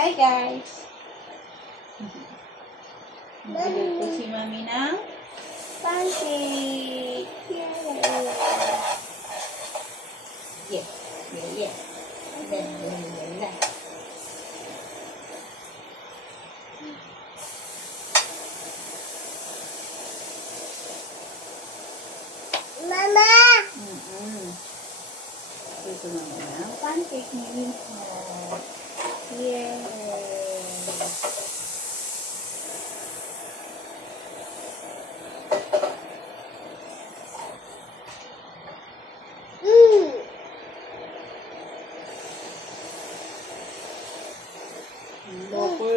Hi guys! Nagluto si Mami ng pancake! Yes! Yes! Yes! Mama! Ito naman ang pancake ni Minho. Yes! Laki!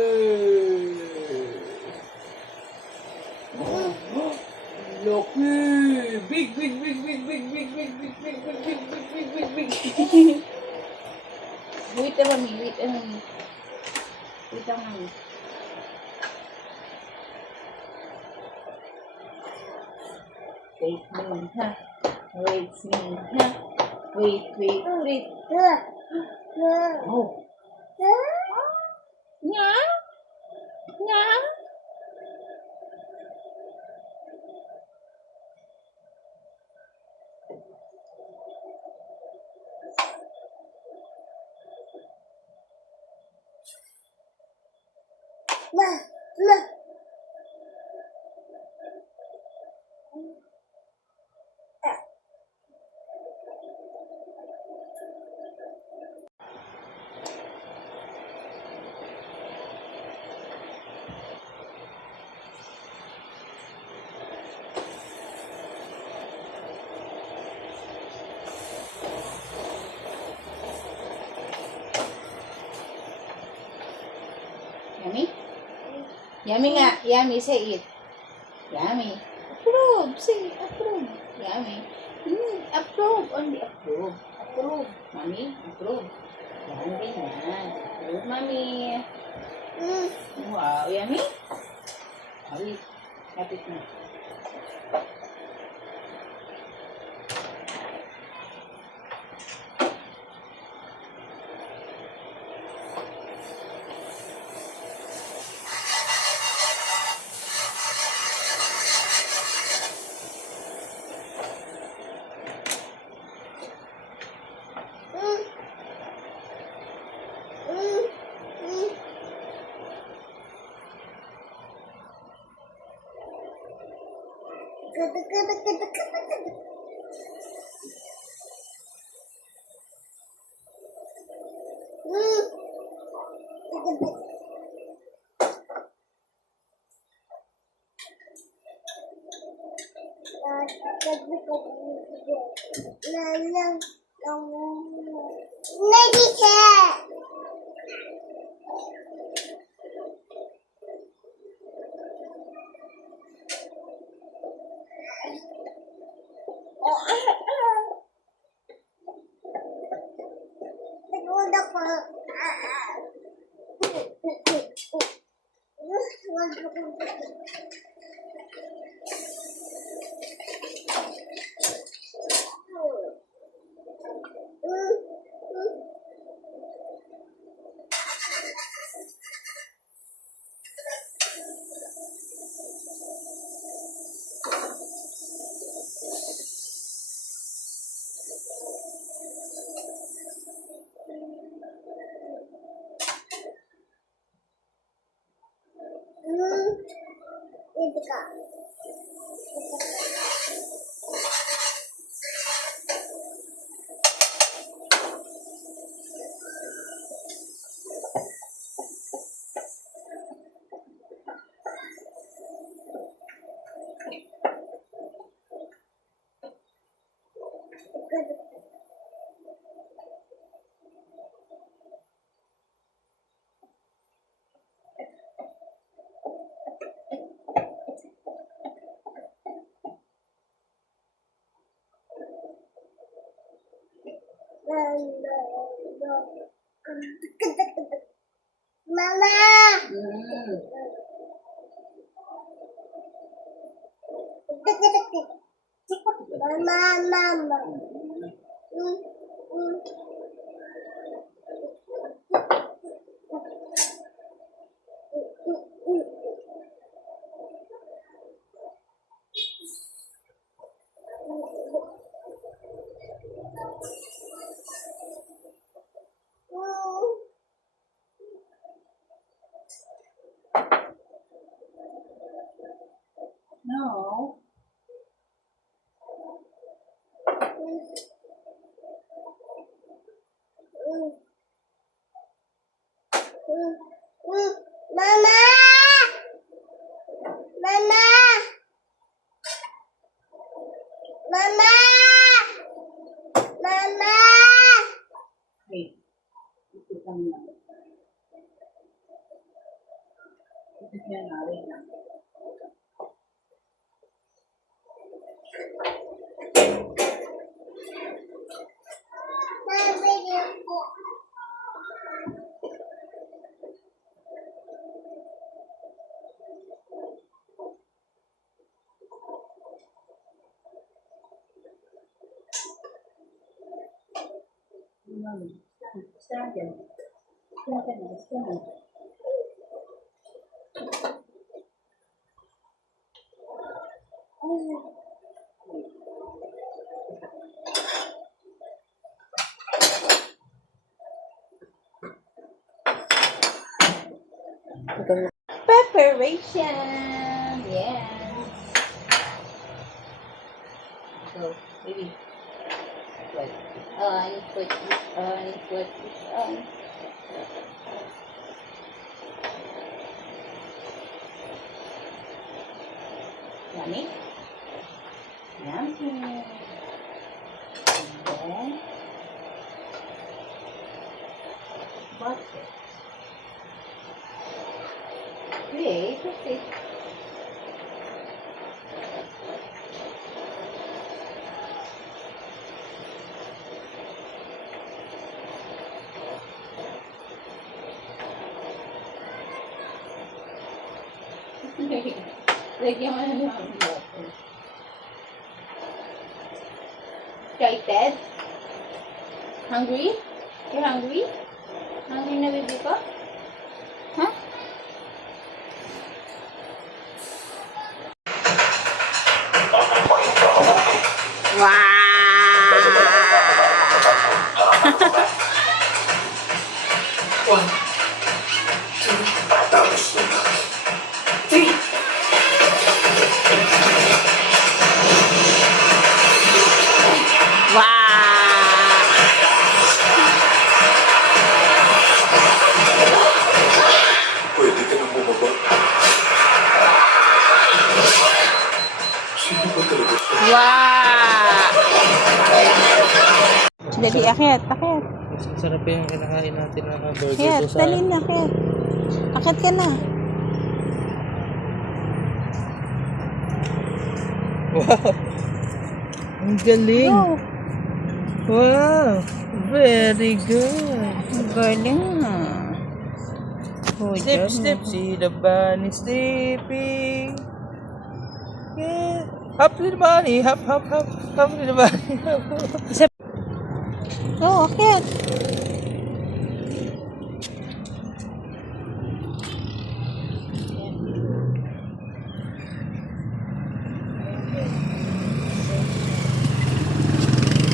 Laki! Big, big, big, big, big, big, big, big, big, big, big, big, big, big, big. Wait a minute, wait a minute. Wait a minute. Wait me, ha? Wait me, ha? Wait, wait, wait. Oh. Nya? Nya? Yummy? Yummy nga. Yummy. Say it. Yummy. Approve. Say it. Approve. Yummy. Approve. Only approve. Approve. Mommy, approve. Yan, ganyan. Approve, Mommy. Wow. Yummy? Wait. Kapit na. Mama! Mama. Mama! Mama! Mama! Mama! Wait. Ito lang na. Ito siya na. Wait lang. Stand yan. Stand yan. Stand. Preparation. Yes. So, baby. Put this on. Yummy. Yummy. And then, butter. Wait, okay. Lagyan mo na lang ang butter. Excited? Hungry? You hungry? Hungry na baby ko? Huh? One, two, three. Pwede ka nang bumaba. Sino ba talaga siya? Dali, akyat, akyat. Sarap yung kinakain natin na burger Akyat, doon sa... dali na, akyat. Akyat ka na. Wow! Ang galing! Go. Wow! Very good! Galing na. Snip, snip, see the bunny sleeping. Yeah. Hop little bunny, hop, hop, hop. Hop little bunny, hop, hop. Go, akyat.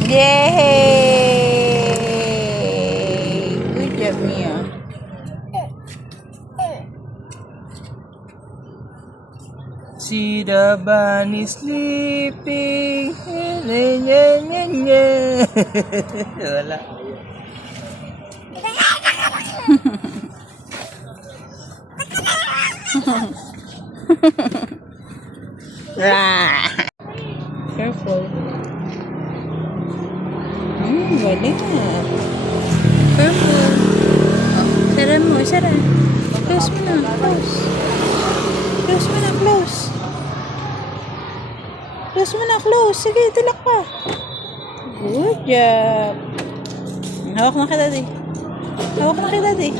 Yay! Good job, Mia. See the bunny sleeping. Nya, nya, nya, nya. Wala. Careful. Galing na. Careful. Sara mo, sara. Close mo na, close. Close mo na, close. Close mo na, close. Sige, tilak pa. Good job. Hawak na kita, Daddy. Hawak na kita, Daddy.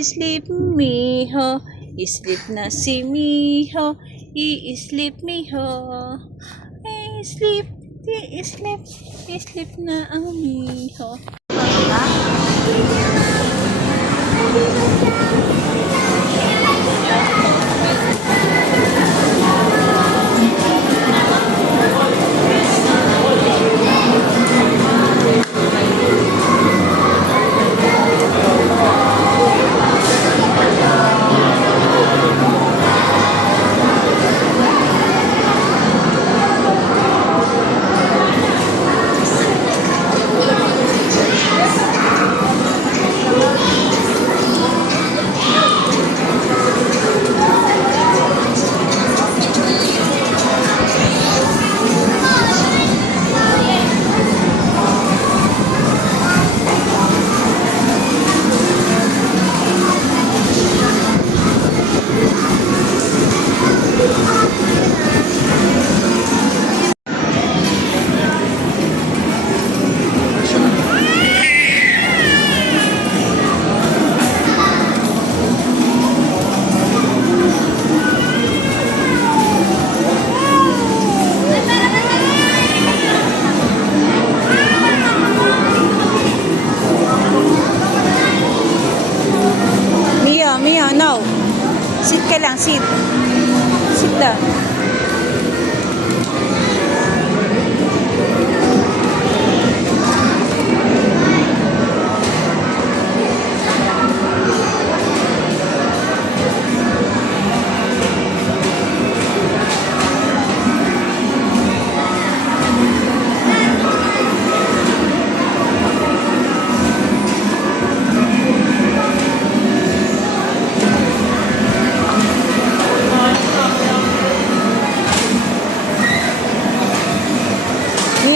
Sleep Miho, sleep na si Miho, i-sleep Miho, i-sleep na ang Miho. Sit ka lang, sit. Sit down.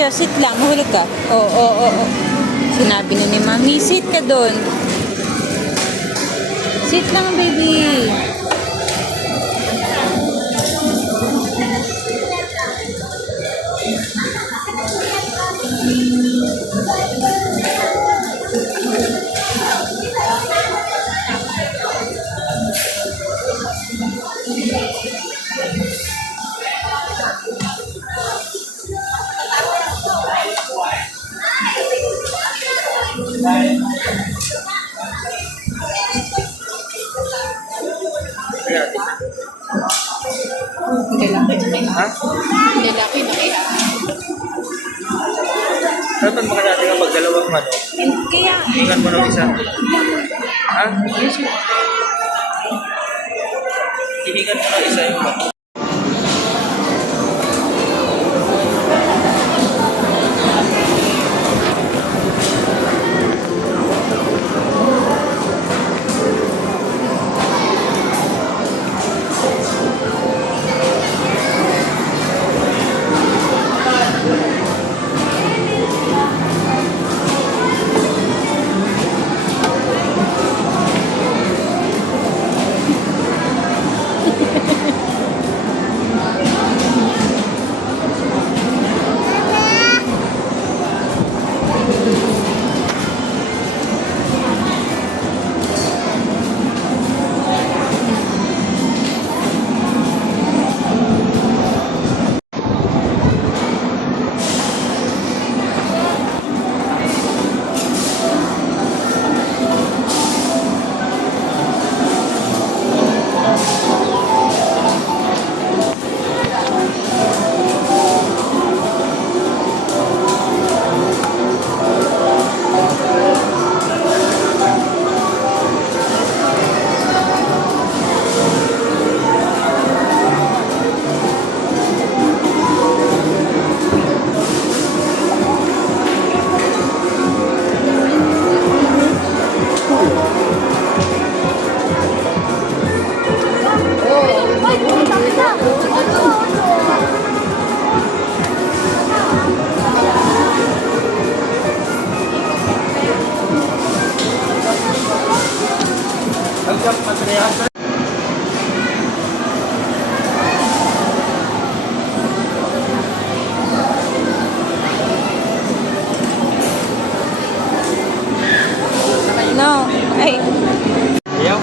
Mia, sit lang. Mahulog ka. Oo. Sinabi na ni Mami, sit ka doon. Sit lang, baby. Ha? Lalaki na kaya. Dapat baka natin kapag dalawang ano, Kaya, ingat mo ng isa. Ha? Hihingan mo ng isa yung ba? no. Ay, Ayaw?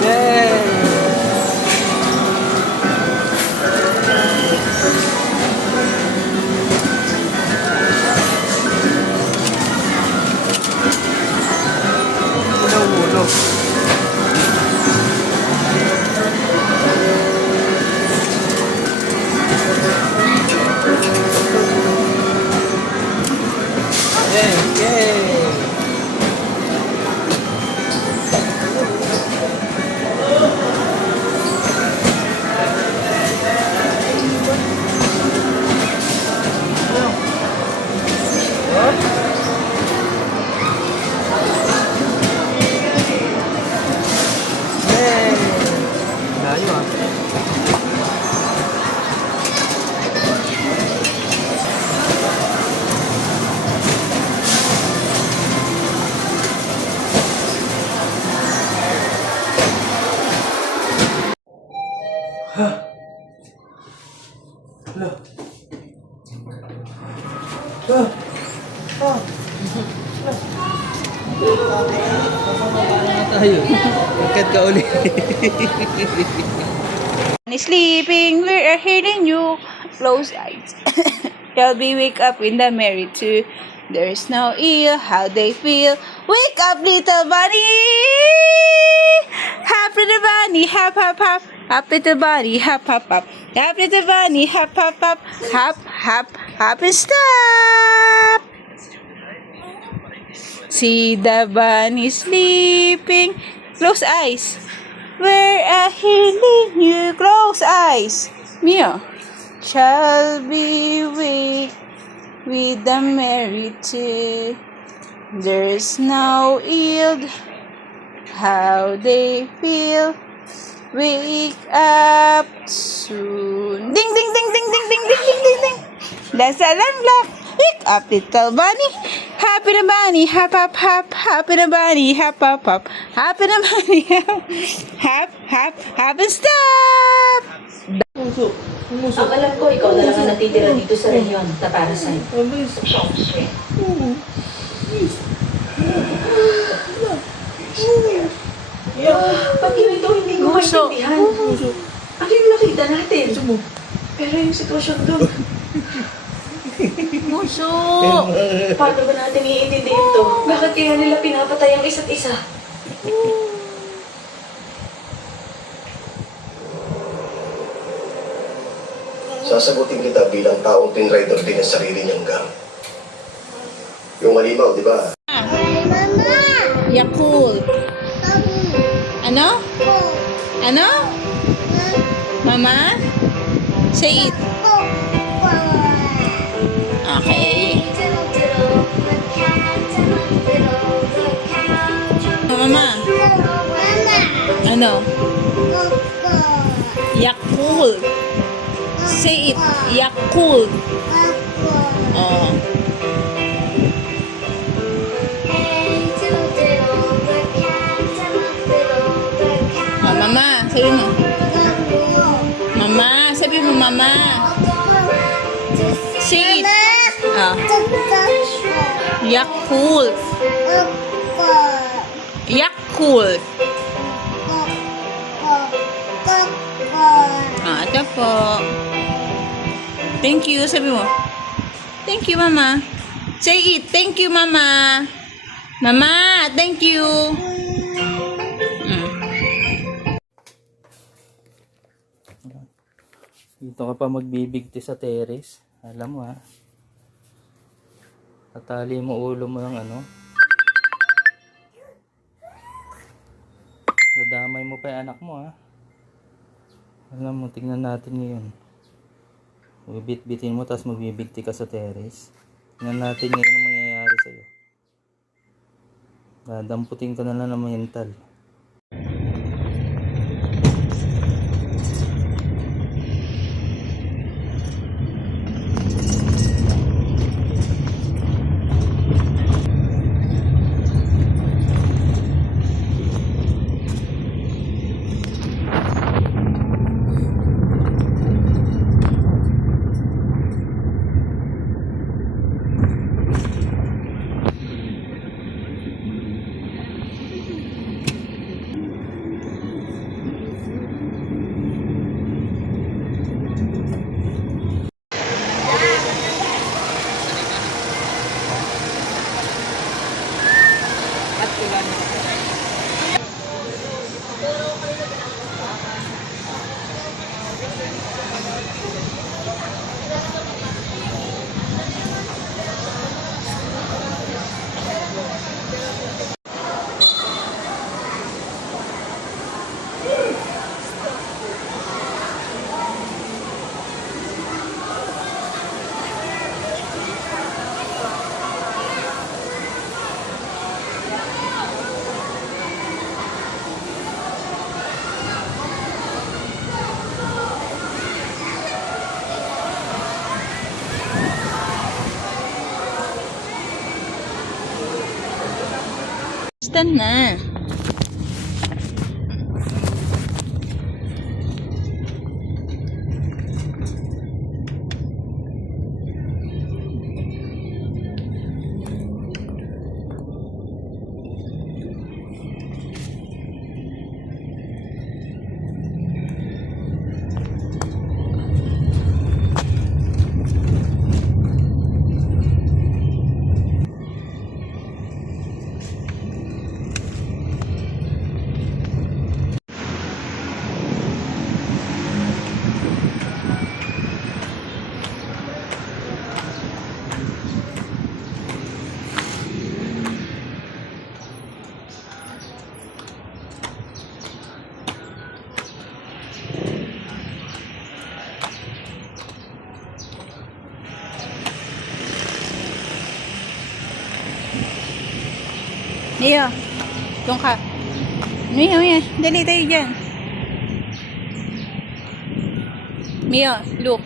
Yay! Ulo. Yay! Yay! Layo ah. Tayo. Ikat ka uli. sleeping, we are hearing you. Close eyes. Shall we wake up in the merry to There's no ill, how they feel. Wake up, little bunny! Hop, little bunny, hop, hop, hop. Hop, little bunny, hop, hop, hop. Hop, little bunny, hop, hop, hop. Hop, hop, hop, and stop. See the bunny sleeping. Close eyes. Where a healing you close eyes. Mia. Shall be wake with the merry tune. There's no ill, how they feel. Wake up soon. Ding ding ding ding ding ding ding ding ding ding. That's a alarm. Wake up, little bunny. Happy the bunny, hop hop hop. Happy the bunny, hop hop hop. Happy the bunny, hop hop hop and stop. Puso. Puso. Ang alam ko, ikaw na lang ang natitira dito sa rehiyon na para sa'yo. Amis. Pag ito hindi ko maintindihan. Ano yung nakita natin? Pero yung sitwasyon doon, Muso. paano ba natin iintindihin ito? Bakit kaya nila pinapatay ang isa't isa? Sasagutin kita bilang taong tinrider din ang sarili niyang gang. Yung halimaw, di ba? Mama. Yakult. Ano? Ano? Mama? Say it. Okay. Mama. Ano? Yakult. Say it. Yakult. Oh. Oh, mama, sabi mo. Mama, sabi mo, mama. Say it. Ah, Yakult. Yakult. Ah, ito po. Thank you, sabi mo. Thank you, mama. Say it. Thank you, mama. Mama, thank you. Dito ka pa magbibigti sa terrace. Alam mo ha. Tatali mo ulo mo ng ano. Dadamay mo pa yung anak mo ha. Alam mo, tingnan natin ngayon. Bibit-bitin mo tapos magbibigti ka sa terrace. Tingnan natin ngayon ang mangyayari sa'yo. Dadamputin ka na lang ng mental. Stand na. Mia, doon ka. Mia, dali tayo dyan. Mia, look.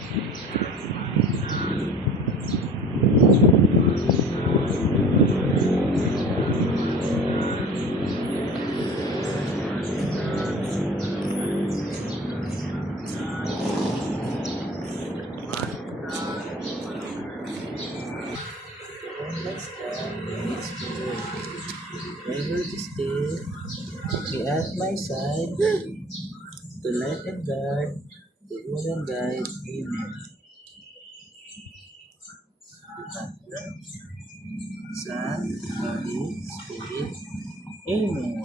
Never to stay, be at my side, to light and guard, to rule and guide, amen. Father, Son, Holy Spirit, amen.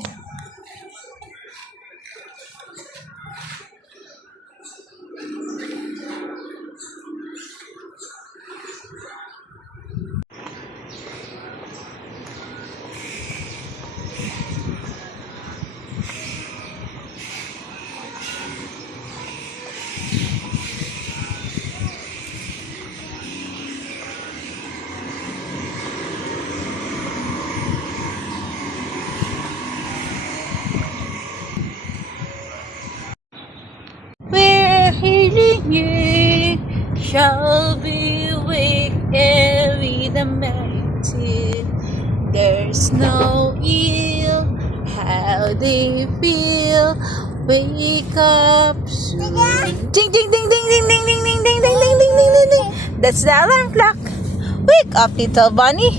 We're healing you, shall be weak and with the mighty. There's no ill, how they feel. Wake up soon. Ding ding ding ding ding ding ding ding ding ding ding ding ding ding ding. That's the alarm clock. Wake up, little bunny.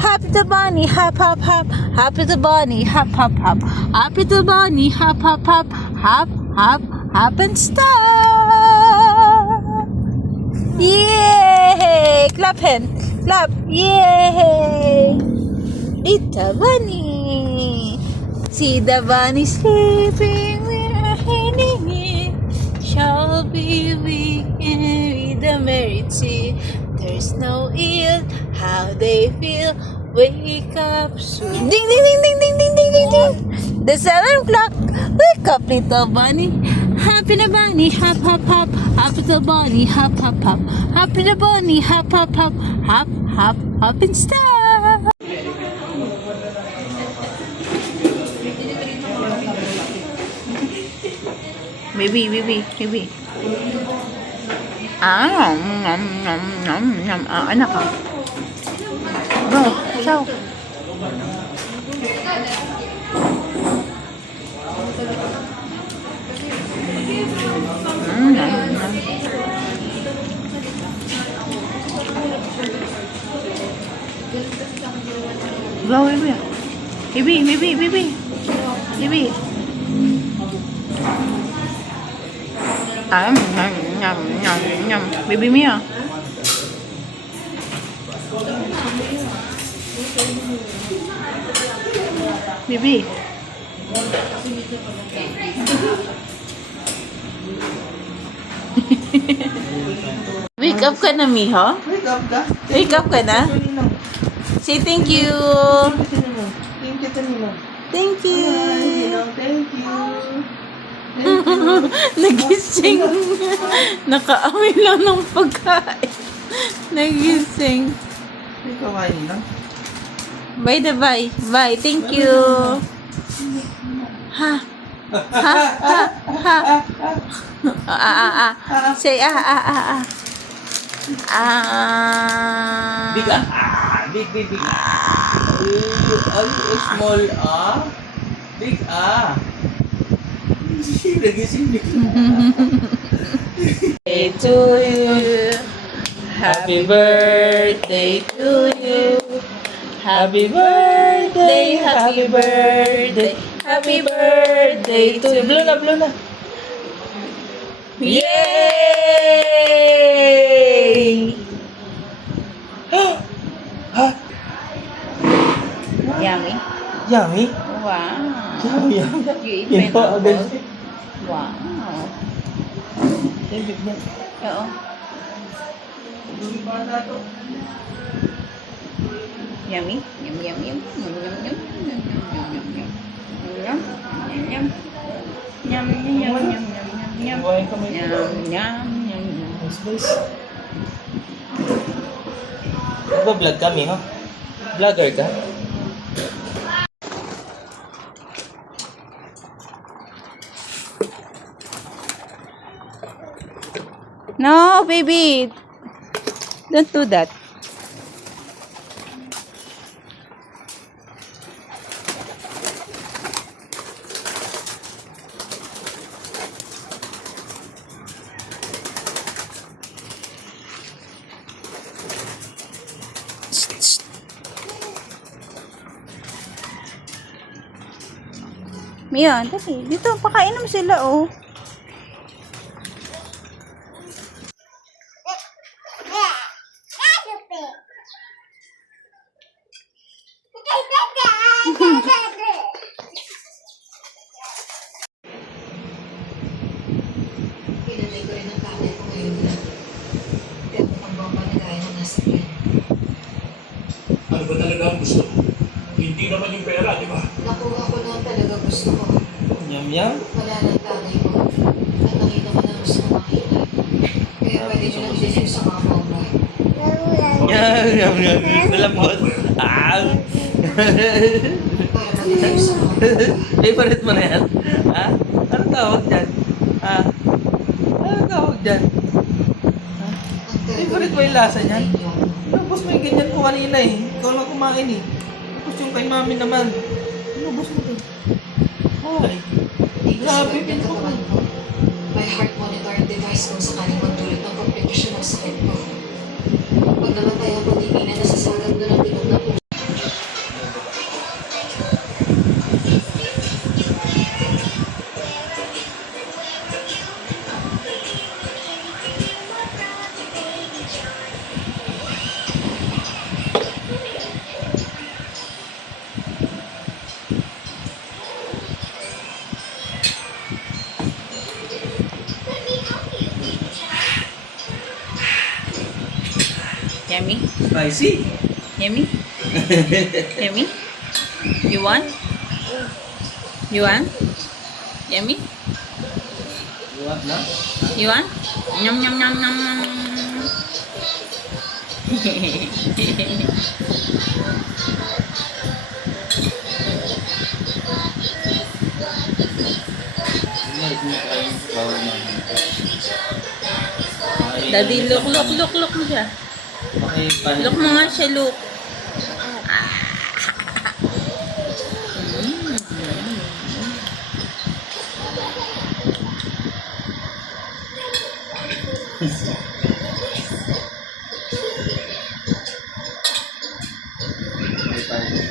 Happy the bunny, hop hop hop. Happy the bunny, hop hop hop. Happy the bunny, hop hop hop. Hop hop hop and stop. Yay! Clap hand, clap. Yay! Little bunny. See the bunny sleeping. We're hiding it. Shall be weak and with the mercy. There's no ill, how they feel. Wake up soon. Ding ding ding ding ding ding ding ding ding. The alarm clock. Wake up, little bunny. Happy the bunny, hop hop hop. Happy the bunny, hop hop hop. Happy the bunny, hop hop hop. Hop hop hop and stop. Baby. Anak ka. Go, ciao. Go, baby. Baby Mia. Baby. Wake up ka na, Miho? Wake up ka na? Say thank you. Thank you. Nagising. Nakaamoy lang ng pagkain. Nagising. Bye the bye. Bye. Thank you. Ha. Say Big Big. Are you small Big Nagising. Birthday to you. Happy birthday to you. Happy birthday, happy birthday, happy birthday to you. Blow na. Yay! Yummy? Yummy? Wow. Yummy. You eat pineapple? Wow. Oo. Yummy? Yum. Nagpa-vlog kami, ha? Vlogger ka? No, baby. Don't do that. Mia, dali. Dito, pakain mo sila, oh. Pinatay ko rin ang tatay ko ngayon na. Kaya ang bomba na gaya ng nasa plan. Ano ba talaga ang gusto mo? Hindi naman yung pera, di ba? Nakuha ko na ang talaga gusto ko. Yum yum. Wala na ang tatay ko. At nakita ko na gusto ko makita. Kaya pwede nyo lang din sa mga bomba. Yum yum. Malambot. Ah. Para magaling sa mga bomba. Favorite mo na yan? Ha? Anong tawag dyan? Ha? Anong tawag dyan? Favorite mo yung lasa niyan? Tapos may ganyan ko kanina eh. Ikaw lang kumain eh. Tapos yung kay mami naman. Inubos mo to. Ay. Grabe, Katawan ko. May heart monitor device kung sakaling magdulot ng komplikasyon ng sakit ko. Pag namatay ako, di na nasasagad doon ang tinog na puso. Yummy? Spicy. Yummy? Yummy? You want? You want? Yummy? You want na? You want? Yum yum yum yum yum. Daddy, look mo siya. Okay, paano? Look mo nga siya, look.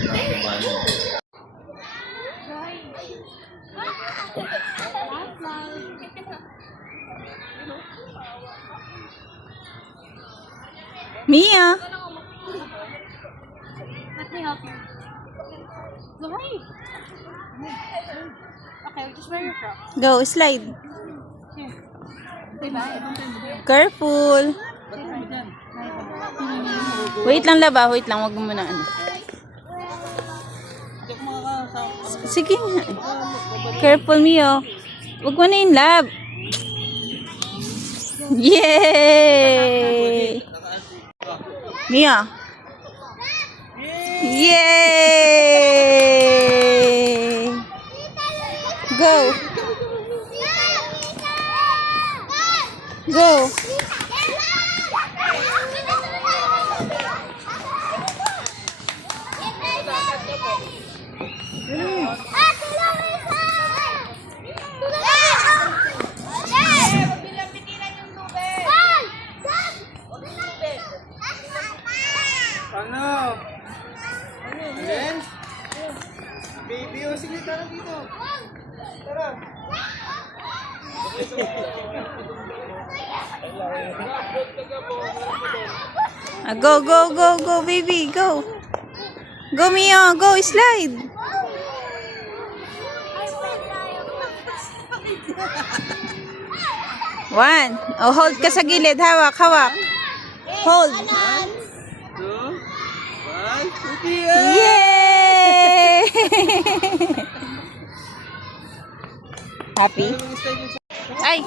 Okay, paano? Mia! Let me help you. Why? Okay, just wear your Crocs. Go, slide. Here. Say bye. Careful. Wait lang laba, wait lang, wag mo muna ano. Sige nga. Careful, Mio. Wag mo na yung lab. Yay! Mia. Yay! Go. Go. Ano? Alin? Baby, o sige, tara dito. Tara. Go, go, go, go, baby, go. Go, Mio, go, slide. One. Oh, hold ka sa gilid. Hawak, hawak. Hold. 2, 1, Yay! Happy? Ay!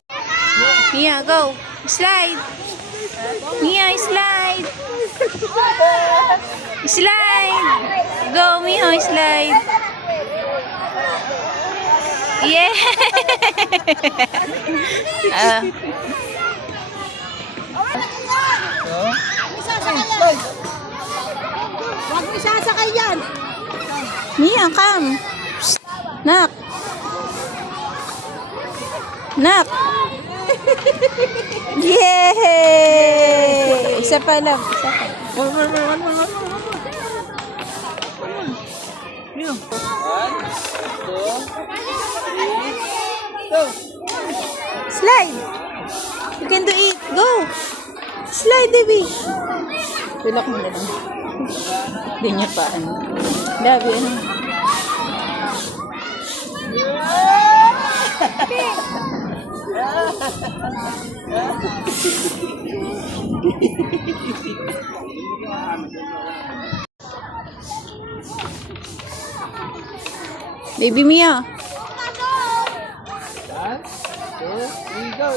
Mia, go. Slide. Mia, slide. Slide. Go, Mia, slide. Yeah! Ah. Huwag mo isasakay yan. Mia, come. Psst. Nak. Nak. Yay! Isa pa lang. Isa pa. Mia. 1, 2, 3, go. Slide. You can do it. Go. Slide, baby. Tulak mo na lang. Hindi niya pa ano. Labi, ano. Baby Mia. 1, 2, 3, go.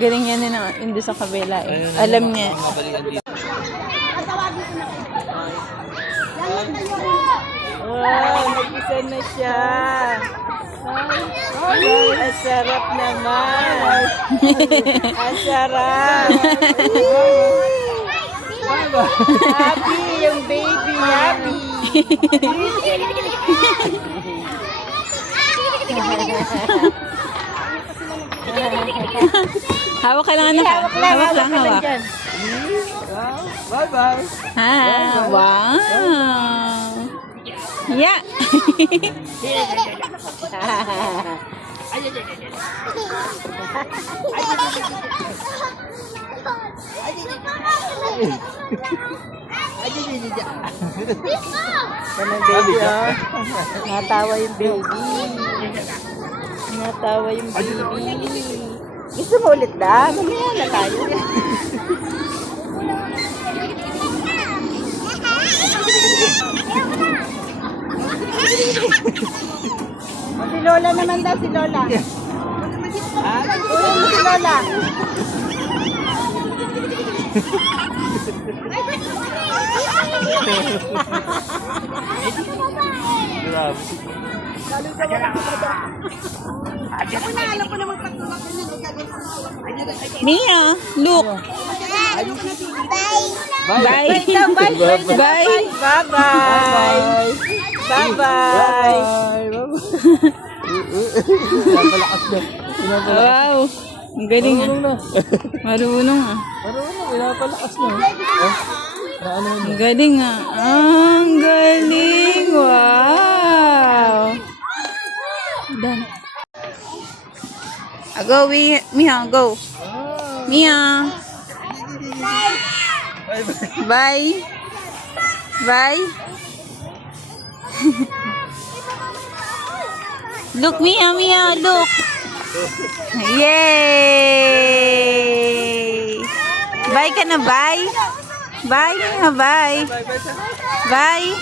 Galing yan na hindi sa kabila eh. Alam niya. Wow, nag-isa na siya. Ay, ang sarap naman. Ang sarap. Happy yung baby, happy. Hawak ka lang, anak. Hawak lang, hawak. Bye-bye. Ah, wow. Yeah. Kanang baby, oh. Natawa yung baby. Natawa yung baby. Gusto mo ulit na? Mamaya na tayo. Si Lola naman daw, si Lola. Tulong mo si Lola. Mia, look. Bye. Bye. Bye. Bye. Bye. Bye. Pinapalakas na. Wow. Ang galing ah. Marunong ah. Pinapalakas na. Ang galing ah. Ang galing. Wow. Done. Go, Mia, go. Mia. Bye. Bye. Look, Mia, look. Yay! Bye ka na, bye. Bye, Mia, bye. Bye.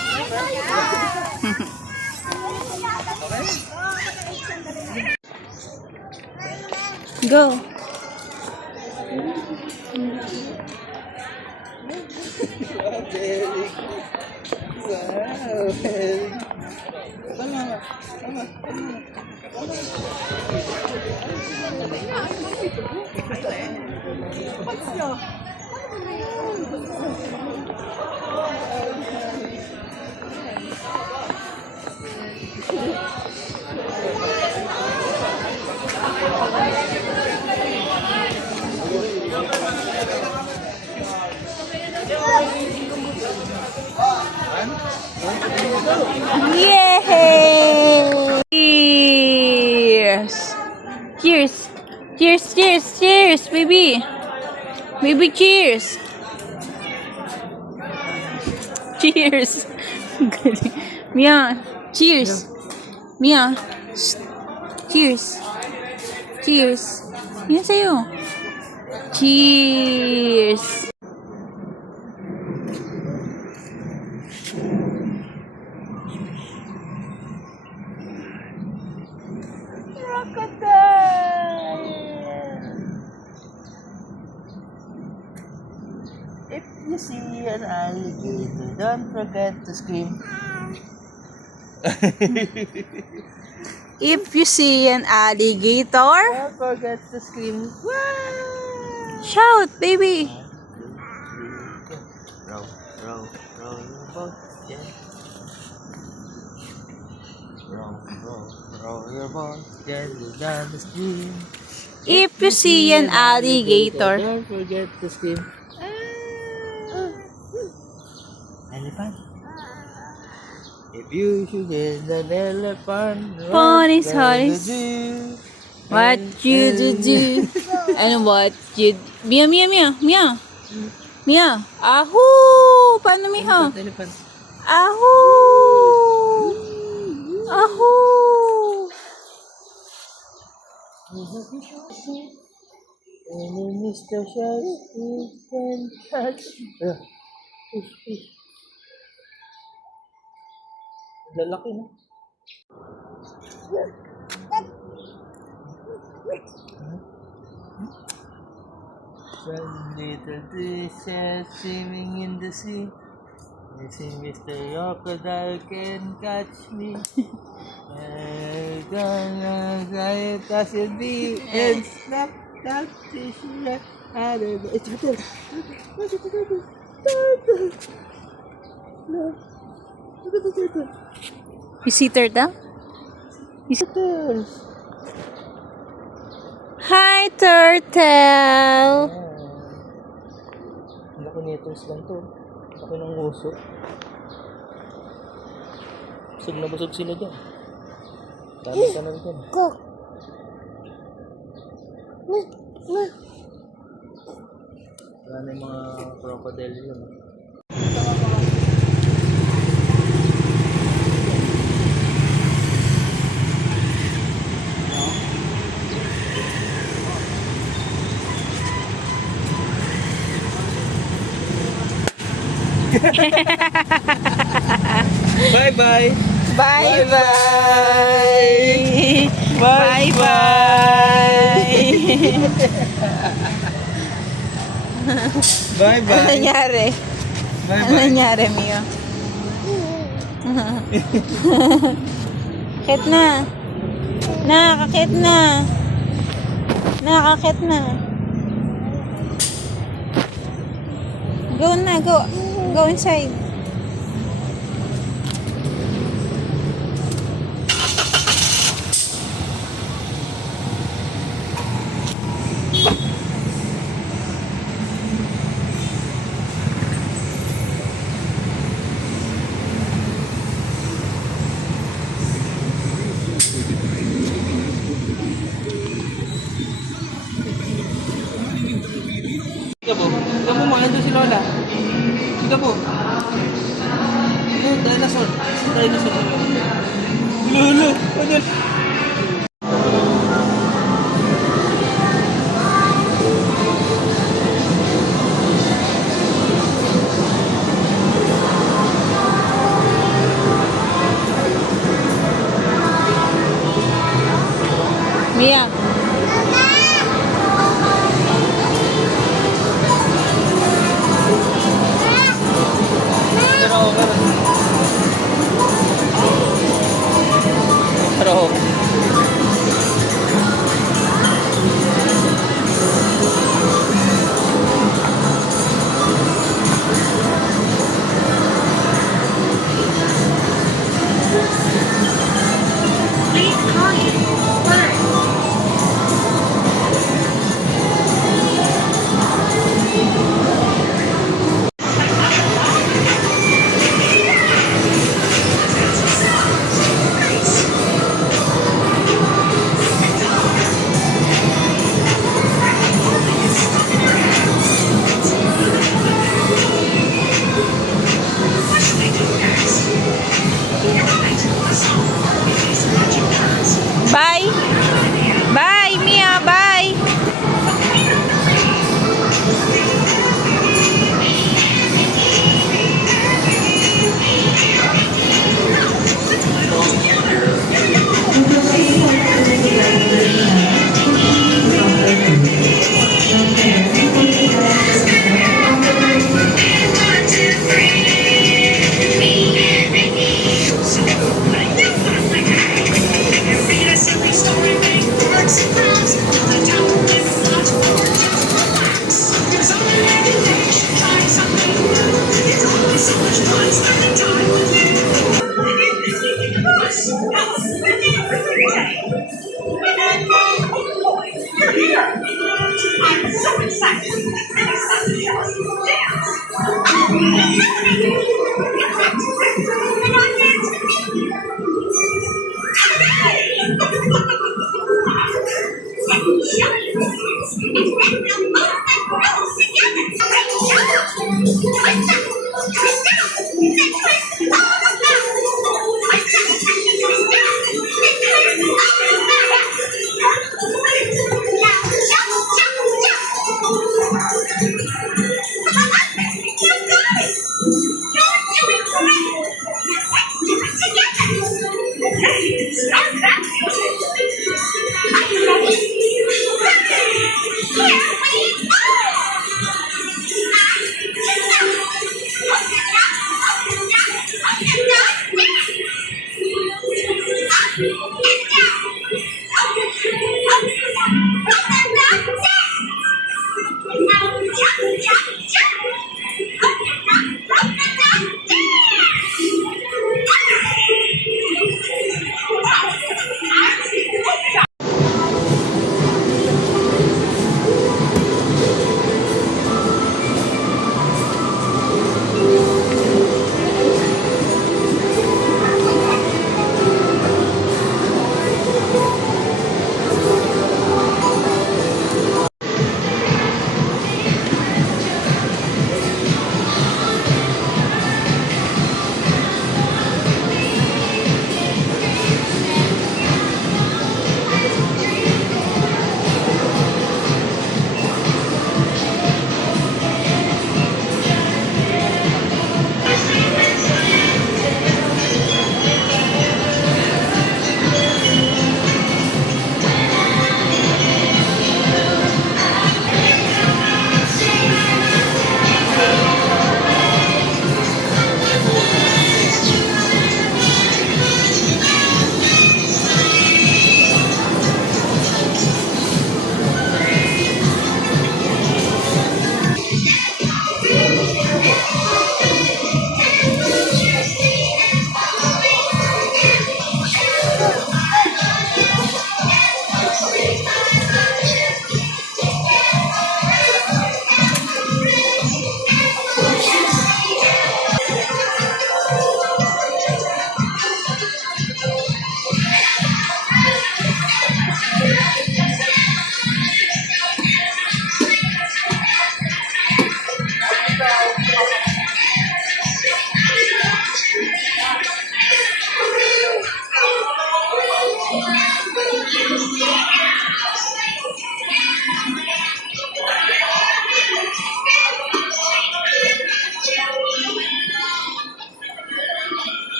Go. Yay! Cheers! Cheers! Cheers! Cheers! Cheers, baby! Baby, cheers! Cheers! Mia, cheers! Mia, shh. Cheers! Cheers! Yan sa'yo. Cheers! If you see an alligator, don't forget to scream. If you see an alligator, Don't forget to scream. shout, baby. Row, row, row your boat, yeah. Row, row, row your boat gently down the stream. If you see an alligator, Don't forget to scream. Elephant. If you should hit an elephant, Ponies, what ponies. will you do? what you do? And what you meow meow meow meow meow. Ahoo! Paano meow? Elephant. Ahoo! Ahoo! And Mr. Shark, you can catch. Fish, fish. Lalaki na. Some little fishes swimming in the sea. I see Mr. Crocodile can catch me. I'm gonna toss a beam and snap that fish right out of it. It's turtle. What's it, turtle? Turtle. No. Look at the turtle. You see turtle? Turtles. Hi, turtle. Ang laki nettles lang to. Laki ng uso. Busog na busog sila dyan. Dami ka na dyan. Wala na yung mga crocodile yun. Bye-bye! Bye-bye! Bye-bye! Ano Bye-bye! nangyari? Ano Bye-bye! nangyari, Mio? Kakit na. Nakakit na. Nakakit na. Go na, go. Go inside. Ikaw po, ando si Lola. Ikaw po. Dinosaur. Dinosaur na Lola. Lola, ano? Mia. Pero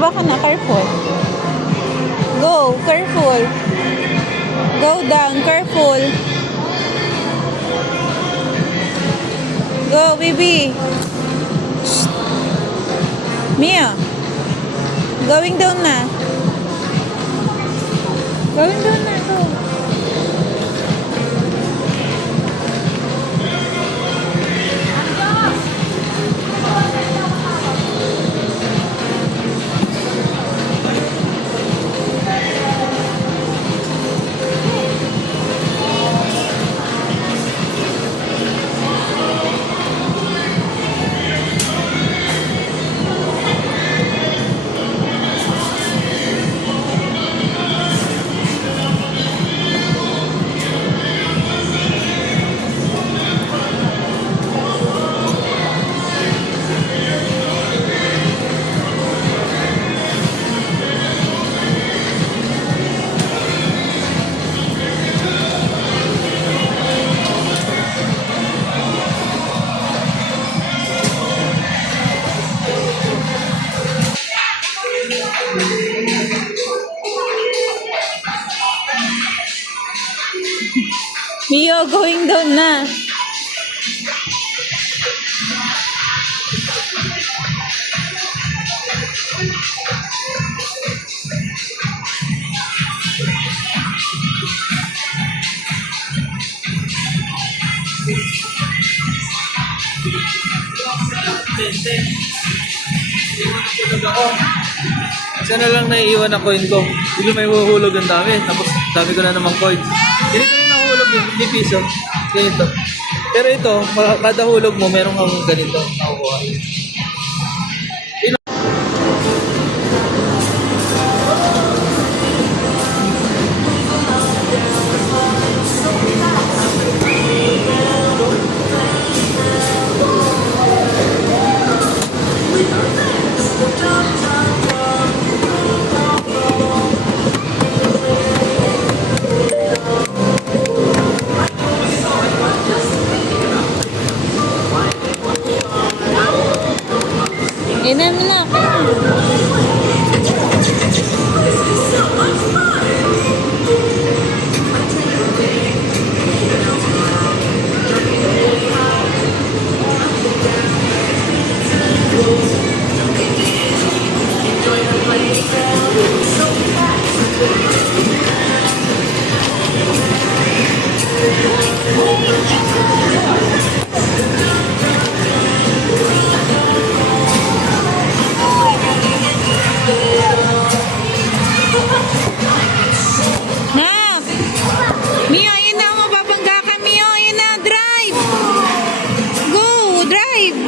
Baba ka na, careful. Go, careful. Go down, careful. Go, baby. Shh. Mia. Going down na. Going down na, go. Mio, going down na. Isa na lang naiiwan ang coin ko. Bigla may huhulog ang dami. Tapos dami ko na namang coins. Ganito na nahulog yung 50 piso. Ganito. Pero ito, kada hulog mo, meron kang ganito nakukuha. Inan mo na. Na! Mio, ayun na. Mababangga ka, Mio. Ayun na. Drive! Go! Drive!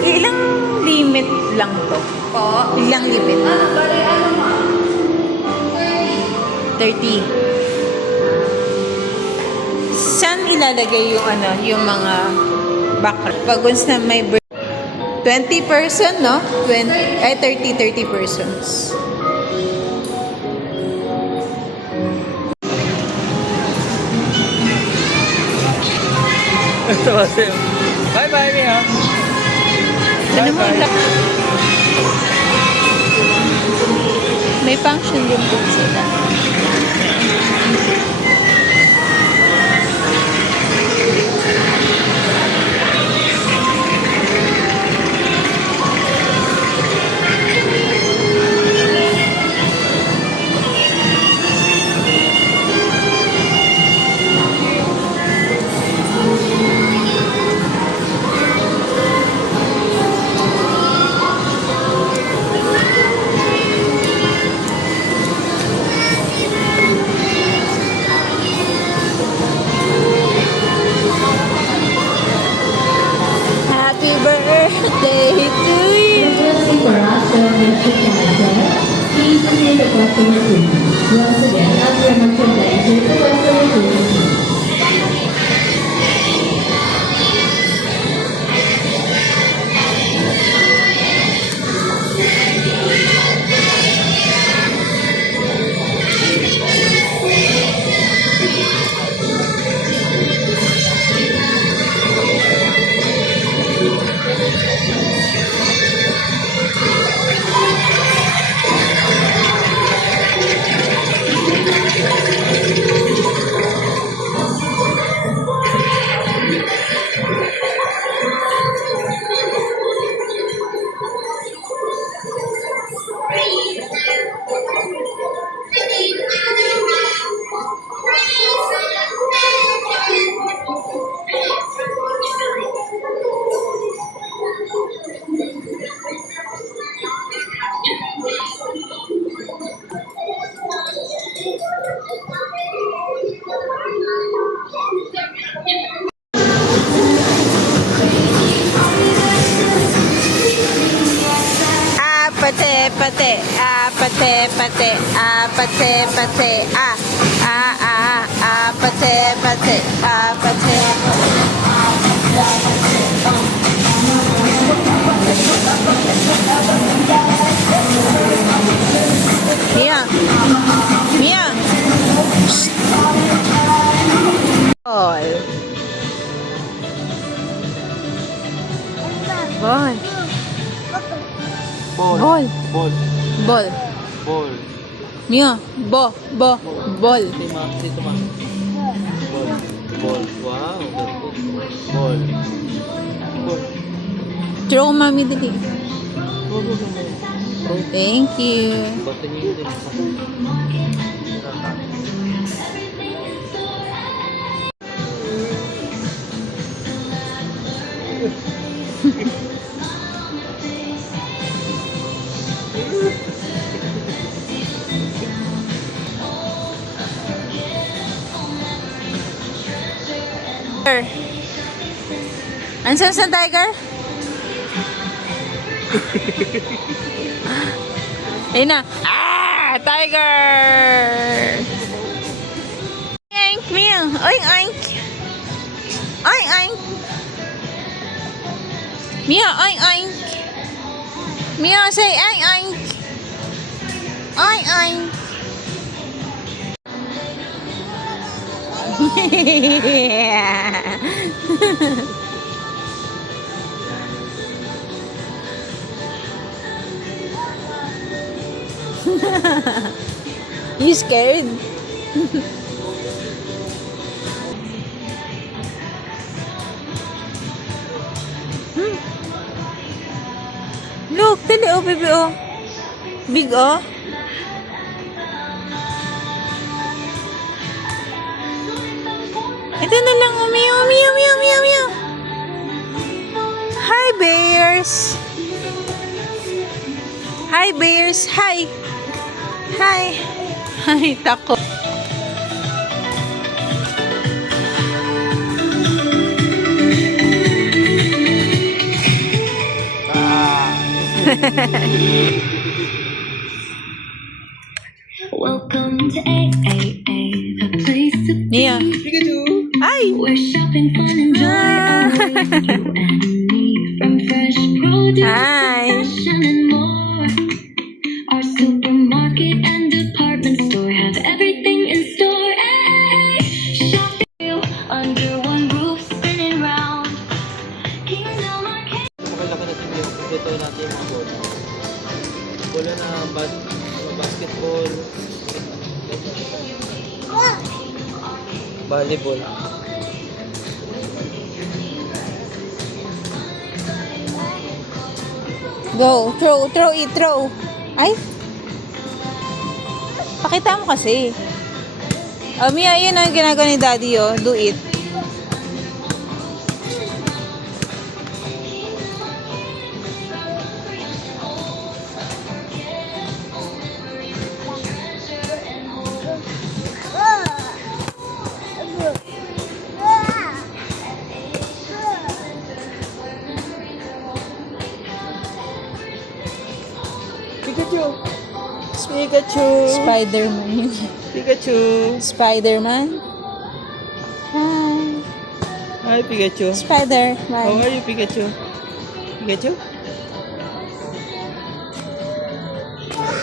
Ilang limit lang to? Po. Ilang limit? Bali, ma? 30. Saan ilalagay yung yung mga background? Pag once na may 20 person, no? 30 persons. Ito kasi. Bye-bye, Mia. Ano mo may function din po sila. Happy birthday to you. For us to merchandiser, please see the customer room. Once again, as your merchandiser, the customer room. Pate, pate, pate, pate, pate, pate, pate, pate, pate. Mia. Mia. Shh. Ball. Ball. Ball. Ball. Ball. Ball. Ball. Mia. Ball. Ball. Dito ma. Ball. Ball. Wow. Very good. Ball. Ball. Throw mami dali. Go, go, go, go. Thank you. Bato niyo din. Ansan sa tiger? Ayun na. Ah! Tiger! Oink, Mia! Oink, oink! Oink, oink! Mia, oink, oink! Mia, say oink, oink! Oink, oink! Yeah! You scared? Look, dali oh, baby oh. Big oh. Ito na lang oh, meow, meow, meow, meow, meow. Hi, bears. Hi, bears. Hi. Hi. Hi, tako. Welcome to AAA, a place to be. Nia. Ay! Where shopping, fun, and joy await you and me. From fresh produce Hi. to fashion and more. Our supermarket and department store have everything in store. Ay, shopping under one roof, spinning round. Kingdom Arcade. Makalaki na team yung ito natin yung mga bola. Bola na basketball. Volleyball. Go. Throw it, throw. Ay. Pakita mo kasi. Mia, yun ang ginagawa ni Daddy, oh. Do it. Pikachu! Pikachu! Spider-Man yun. Pikachu! Spider-Man. Hi. Hi, Pikachu. How Spider-Man. are you, Pikachu? Pikachu?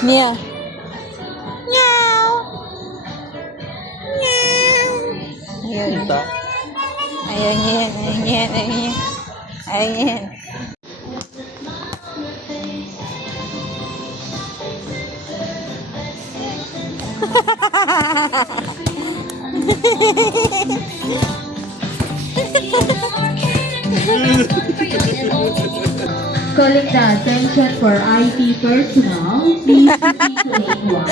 Nia. Meow. Meow. Ayun. Punta. Ayun, yan. Ayun, yan. Ayun, yan. Ayun, yan. Calling the attention for IT personnel, please proceed to lane 1.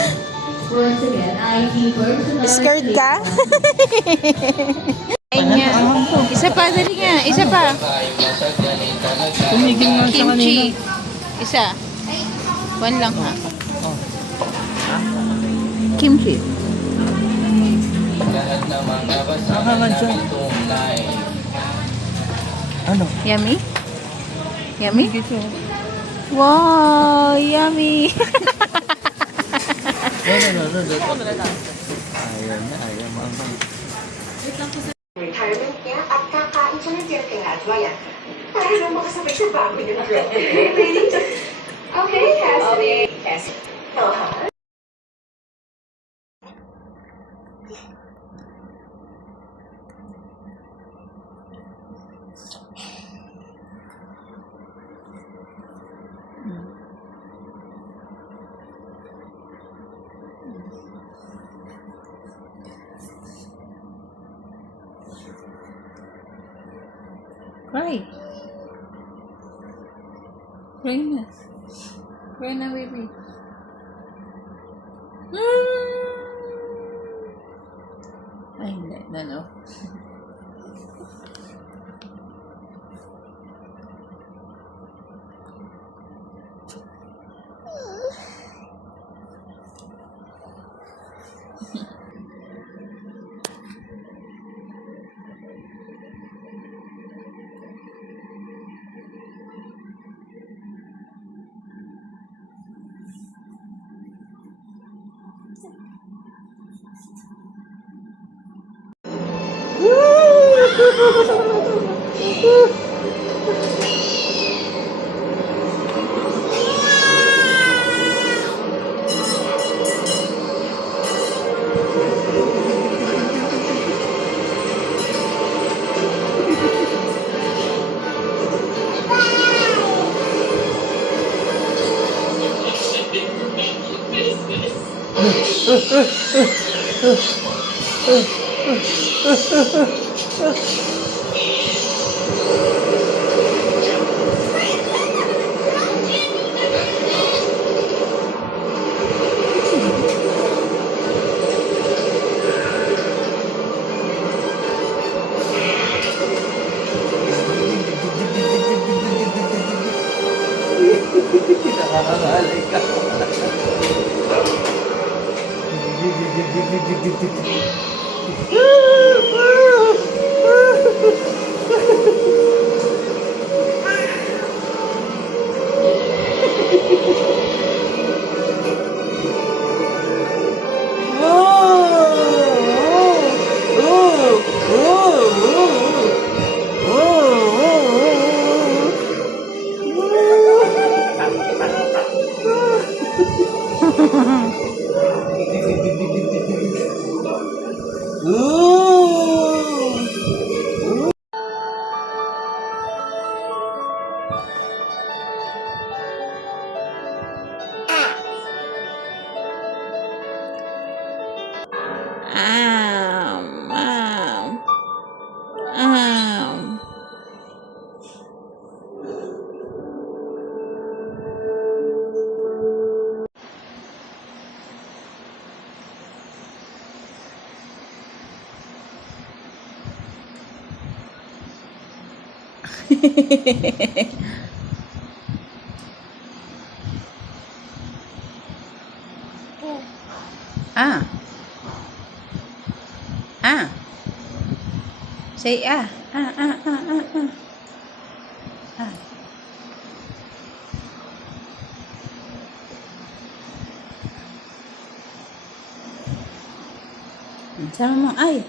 Once again, IT personnel. Scared ka? Ayun nga. Isa pa, dali nga. Isa pa. Tumigil nga sa kanina. Kimchi. Isa. One lang ha. Kimchi. Nakakan siya. Ano? Yummy? Yummy? Pikachu. Wow, yummy. No. Ayaw na, ayaw maanghang. retirement niya at kakain siya ng Tirking Adwayan. Para lang makasabay sa bago niyo, girl. Really? Okay, Cassie. Okay, Cassie. Uh-huh. Cry. Cry na. Cry na, baby. Ay, hindi. No. Nakakangalay ka. Ow. Ow. Ah. Ah. Say ah. Ah. Ah. Sama mo ay.